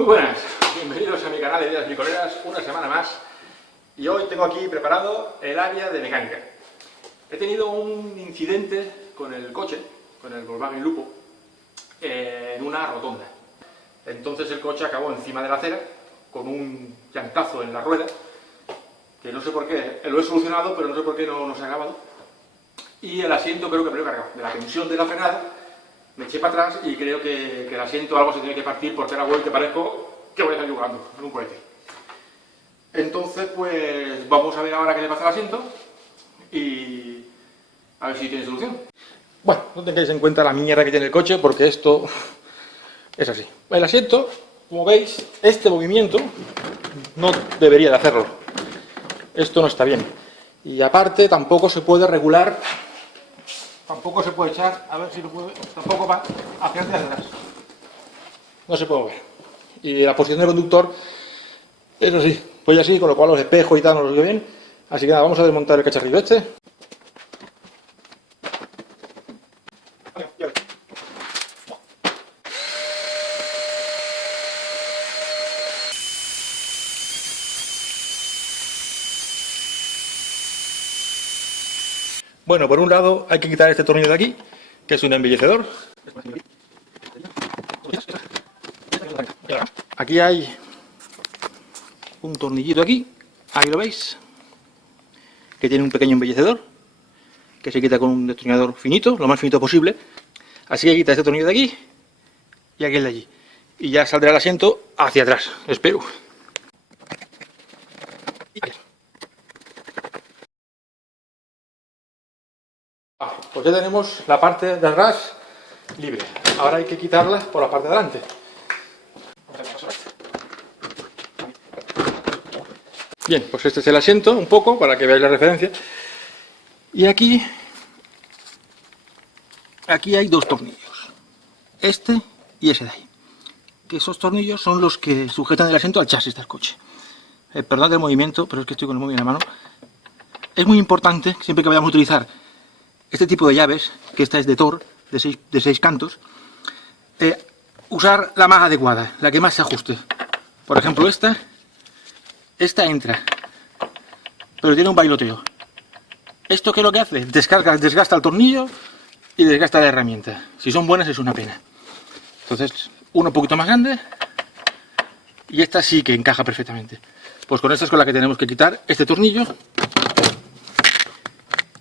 Muy buenas, bienvenidos a mi canal de Ideas Bricoleras, una semana más. Y hoy tengo aquí preparado el área de mecánica. He tenido un incidente con el coche, con el Volkswagen Lupo, en una rotonda. Entonces el coche acabó encima de la acera, con un llantazo en la rueda, que no sé por qué, lo he solucionado, pero no sé por qué no se ha acabado. Y el asiento creo que me lo he cargado, de la tensión de la frenada, me eché para atrás y creo que el asiento algo se tiene que partir porque ahora voy que parezco que voy a salir jugando en un cohete. Entonces, pues vamos a ver ahora qué le pasa al asiento y a ver si tiene solución. Bueno, no tengáis en cuenta la mierda que tiene el coche porque esto es así. El asiento, como veis, este movimiento no debería de hacerlo. Esto no está bien. Y aparte tampoco se puede regular, tampoco se puede echar, a ver si lo puede, tampoco va hacia atrás. No se puede mover. Y la posición del conductor, eso sí, pues así, con lo cual los espejos y tal no los veo bien. Así que nada, vamos a desmontar el cacharrillo este. Bueno, por un lado hay que quitar este tornillo de aquí, que es un embellecedor. Aquí hay un tornillito aquí, ahí lo veis, que tiene un pequeño embellecedor, que se quita con un destornillador finito, lo más finito posible. Así que quita este tornillo de aquí y aquel de allí. Y ya saldrá el asiento hacia atrás, espero. Pues ya tenemos la parte de atrás libre. Ahora hay que quitarla por la parte de adelante. Bien, pues este es el asiento, un poco, para que veáis la referencia. Y aquí hay dos tornillos. Este y ese de ahí. Que esos tornillos son los que sujetan el asiento al chasis del coche. Perdón del movimiento, pero es que estoy con el móvil en la mano. Es muy importante, siempre que vayamos a utilizar este tipo de llaves, que esta es de Thor, de seis cantos, usar la más adecuada, la que más se ajuste. Por ejemplo, esta entra, pero tiene un bailoteo. ¿Esto qué es lo que hace? Desgasta el tornillo y desgasta la herramienta. Si son buenas es una pena. Entonces, uno un poquito más grande y esta sí que encaja perfectamente. Pues con esta es con la que tenemos que quitar este tornillo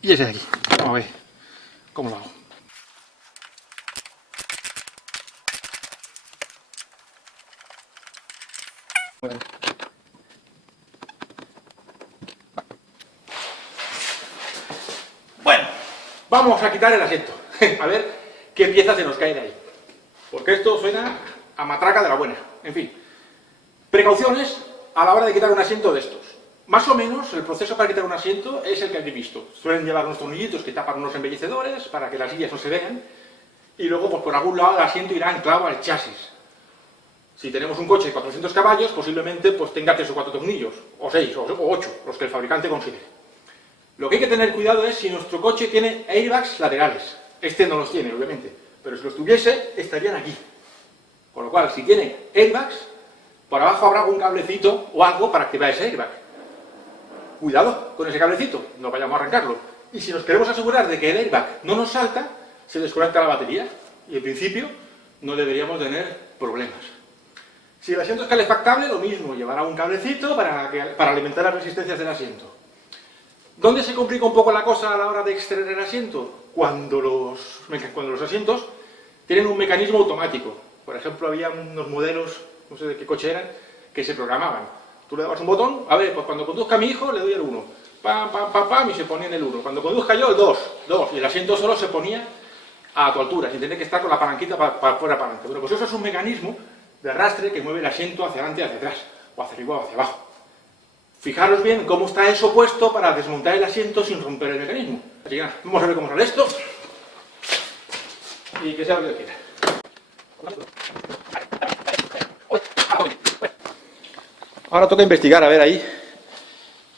y ese de aquí. Vamos a ver cómo lo hago. Bueno, vamos a quitar el asiento. A ver qué pieza se nos cae de ahí. Porque esto suena a matraca de la buena. En fin, precauciones a la hora de quitar un asiento de estos. Más o menos el proceso para quitar un asiento es el que habéis visto. Suelen llevar unos tornillitos que tapan unos embellecedores para que las guías no se vean. Y luego, pues por algún lado, el asiento irá anclado al chasis. Si tenemos un coche de 400 caballos, posiblemente pues tenga 3 o 4 tornillos, o 6 o 8, los que el fabricante considere. Lo que hay que tener cuidado es si nuestro coche tiene airbags laterales. Este no los tiene, obviamente, pero si los tuviese, estarían aquí. Con lo cual, si tiene airbags, por abajo habrá un cablecito o algo para activar ese airbag. Cuidado con ese cablecito, no vayamos a arrancarlo. Y si nos queremos asegurar de que el airbag no nos salta, se desconecta la batería y en principio no deberíamos tener problemas. Si el asiento es calefactable, lo mismo, llevará un cablecito para alimentar las resistencias del asiento. ¿Dónde se complica un poco la cosa a la hora de extraer el asiento? Cuando los asientos tienen un mecanismo automático. Por ejemplo, había unos modelos, no sé de qué coche eran, que se programaban. Tú le dabas un botón, a ver, pues cuando conduzca mi hijo le doy el 1. Pam, pam, pam, pam, y se ponía en el 1. Cuando conduzca yo, el 2. Y el asiento solo se ponía a tu altura, sin tener que estar con la palanquita para afuera, para adelante. Bueno, pues eso es un mecanismo de arrastre que mueve el asiento hacia adelante y hacia atrás, o hacia arriba o hacia abajo. Fijaros bien cómo está eso puesto para desmontar el asiento sin romper el mecanismo. Así que nada, vamos a ver cómo sale esto y que sea lo que quiera. Ahora toca investigar, a ver ahí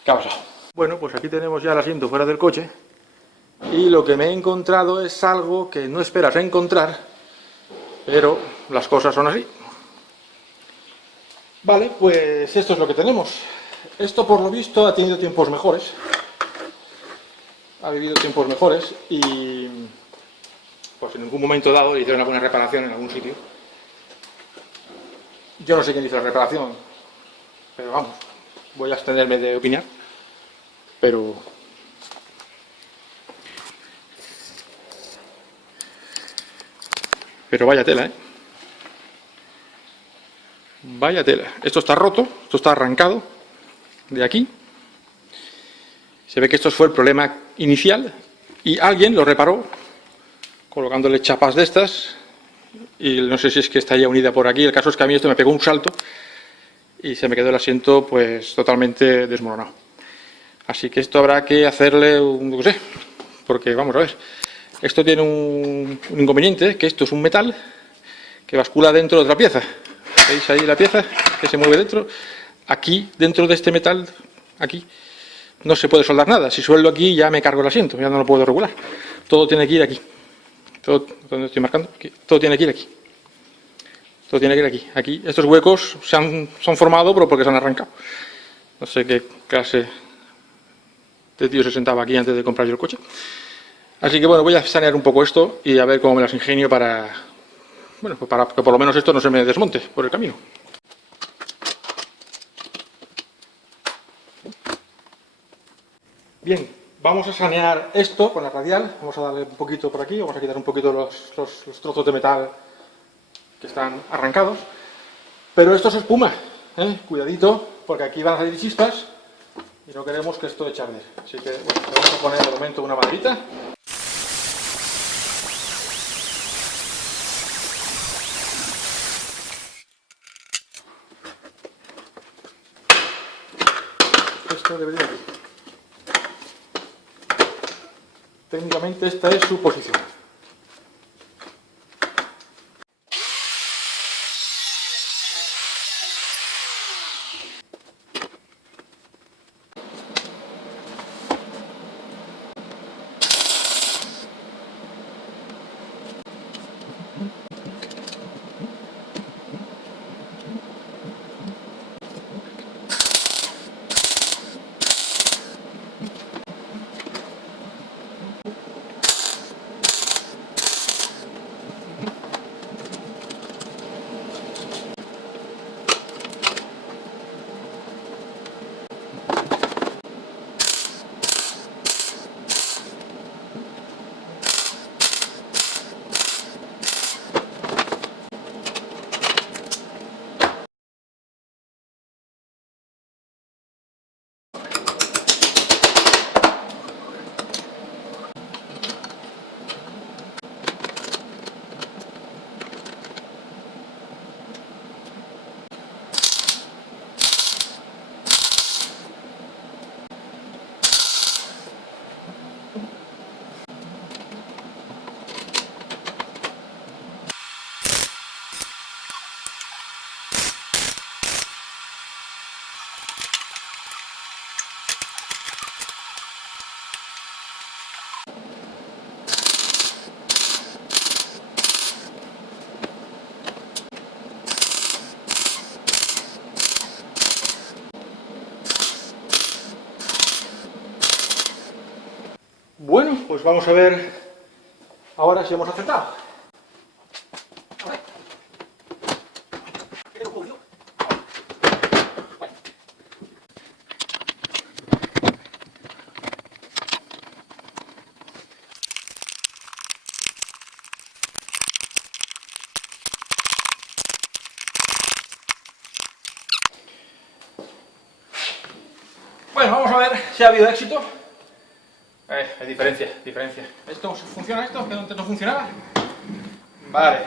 qué ha pasado. Bueno, pues aquí tenemos ya el asiento fuera del coche y lo que me he encontrado es algo que no esperas encontrar, pero las cosas son así. Vale, pues esto es lo que tenemos. Esto por lo visto ha tenido tiempos mejores. Ha vivido tiempos mejores y pues en algún momento dado hicieron alguna reparación en algún sitio. Yo no sé quién hizo la reparación, pero vamos, voy a abstenerme de opinar. Pero vaya tela, ¿eh? Vaya tela. Esto está roto, esto está arrancado de aquí. Se ve que esto fue el problema inicial y alguien lo reparó colocándole chapas de estas y no sé si es que está ya unida por aquí. El caso es que a mí esto me pegó un salto y se me quedó el asiento pues totalmente desmoronado. Así que esto habrá que hacerle un, no sé, porque vamos a ver, esto tiene un inconveniente, que esto es un metal que bascula dentro de otra pieza. ¿Veis ahí la pieza que se mueve dentro? Aquí, dentro de este metal, aquí, no se puede soldar nada. Si sueldo aquí ya me cargo el asiento, ya no lo puedo regular. Todo tiene que ir aquí. Todo, ¿dónde estoy marcando? Aquí. Todo tiene que ir aquí. Todo tiene que ir aquí. Aquí, estos huecos se han formado pero porque se han arrancado. No sé qué clase de tío se sentaba aquí antes de comprar yo el coche. Así que bueno, voy a sanear un poco esto y a ver cómo me las ingenio para, bueno, pues para que por lo menos esto no se me desmonte por el camino. Bien, vamos a sanear esto con la radial. Vamos a darle un poquito por aquí, vamos a quitar un poquito los trozos de metal que están arrancados. Pero esto es espuma, ¿eh? Cuidadito, porque aquí van a salir chispas y no queremos que esto eche a arder. Así que bueno, vamos a poner de momento una maderita. Esto debería ir. Técnicamente esta es su posición. Bueno, pues vamos a ver ahora si hemos acertado. Bueno, vamos a ver si ha habido éxito. Hay diferencia. ¿Esto funciona esto? ¿Que antes no funcionaba? Vale.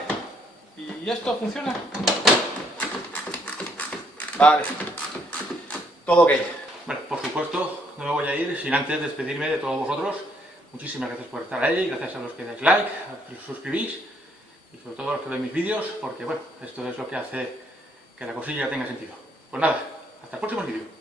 ¿Y esto funciona? Vale. Todo ok. Bueno, por supuesto, no me voy a ir sin antes despedirme de todos vosotros. Muchísimas gracias por estar ahí, gracias a los que dais like, a los que os suscribís y sobre todo a los que veis mis vídeos, porque bueno, esto es lo que hace que la cosilla tenga sentido. Pues nada, hasta el próximo vídeo.